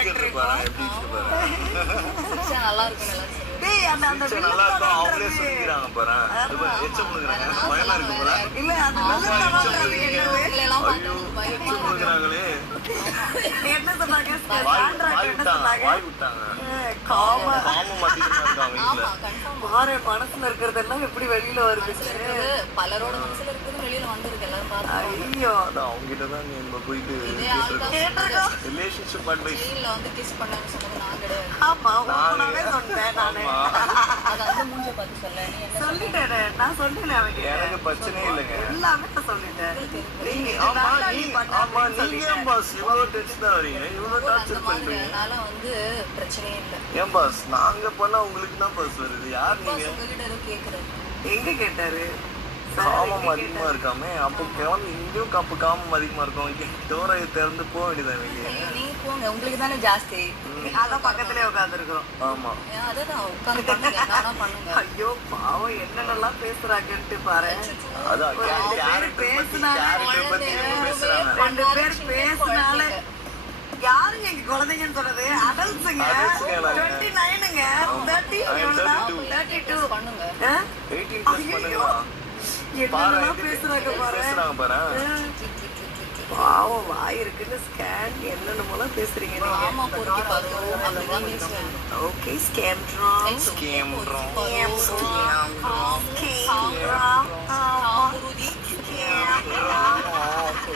character எப்படி நல்லா இருக்கும் டேய் அந்த அந்த நல்லா இருக்கும் அவங்களே சொல்லிக்கிறாங்க பாரு எச்ச முழுகுறாங்க பயமா இருக்கு பாரு இல்ல அது நல்லது என்னது எல்லாம் பார்த்தா எச்ச முழுகுறாங்களே என்ன சொன்னாங்க வாய் விட்டாங்க காம காமம் அதிகமா இருக்காங்க வீட்டுல ஆமா கன்ஃபார்ம் மாற மனசுல இருக்கிறதெல்லாம் எப்படி வெளியில வருது பலரோட மனசுல இருக்குது வெளியில வந்திருக்கு எல்லாரும் பார்த்து ஐயோ அதான் அவங்க கிட்ட தான் நீங்க போயிட்டு கேட்டிருக்கோம் ரிலேஷன்ஷிப் அட்வைஸ் ஸ்கிரீன்ல வந்து கிஸ் பண்ணான்னு சொன்னது நான் கிடையாது ஆமா உனவே சொன்னேன் நானு அது அந்த மூஞ்ச பார்த்து சொல்ல நீ என்ன சொல்லிட்டேன் நான் சொன்னேன் அவங்க எனக்கு பிரச்சனையே இல்லைங்க எல்லாமே நான் சொல்லிட்டேன் நீங்க ஆமா நீங்க ஏன் பாஸ் இவ்வளவு டென்ஷன் தான் வரீங்க இவ்வளவு டார்ச்சர் பண்றீங்க அதனால வந்து பிரச்சனையே இல்ல ஏன் பாஸ் நாங்க பண்ணா உங்களுக்கு தான் பாஸ் வருது யார் நீங்க உங்ககிட்ட ஏதோ கேக்குறேன் எங்க கேட்டாரு காமம் அதிகமா இருக்காமே அப்போ கிளம்பி இங்கேயும் அப்போ காமம் அதிகமா இருக்கும் டோரை திறந்து போக வேண்டியதான் வெளியே நீங்க போங்க உங்களுக்கு தானே ஜாஸ்தி அதான் பக்கத்துலயே உட்காந்துருக்கிறோம் ஆமா அதான் உட்காந்து பண்ணுங்க என்ன பண்ணுங்க ஐயோ பாவம் என்னென்னலாம் பேசுறாங்கன்ட்டு பாரு அதான் கேரக்டர் பத்தி பேசுறாங்க ரெண்டு பேர் பேசினால யாருங்க இங்க குழந்தைங்கன்னு சொன்னது அடல்ட்ஸுங்க 29ங்க 30 எவ்வளவுதான் 32 பண்ணுங்க 18 பிளஸ் பண்ணுங்களா என்னென்னலாம் பேசுறாங்க பாரு பேசுறாங்க பாரு பாவம் வாய் இருக்குன்னு ஸ்கேன் என்னென்னமோலாம் பேசுறீங்க நீங்க ஆமா பொறுக்கி பாருங்க அப்படிதான் பேசுவேன் ஓகே ஸ்கேம்ட்ராம் ஸ்கேம்ன்றோம் குருதி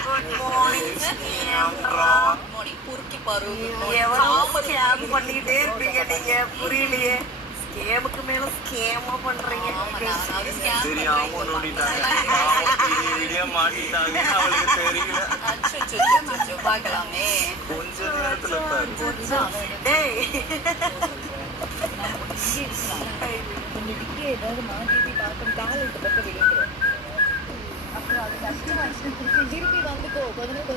குட் மார்னிங் ஸ்கேம்ட்ராம் பொறுக்கி பாருங்க எவ்வளோ ஸ்கேம் பண்ணிக்கிட்டே இருப்பீங்க நீங்க புரியலையே ஸ்கேமுக்கு மேல ஸ்கேமா பண்றீங்க தெரியாம நோண்டிட்டாங்க வீடியோ மாட்டிட்டாங்க அவளுக்கு தெரியல பாக்கலாமே கொஞ்ச நேரத்துல பாரு டேய் கொஞ்சம் டிக்கி ஏதாவது மாட்டிட்டு பார்க்கணும் காலேஜ் பக்கம் விடுங்க அப்புறம் அது கஷ்டமா திருப்பி வந்துக்கோ கொஞ்ச நேரம்